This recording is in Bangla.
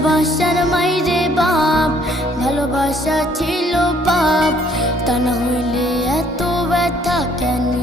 ভালোবাসার মাইরে বাপ, ভালোবাসা ছিল পাপ, তা না হইলে এত ব্যথা কেন?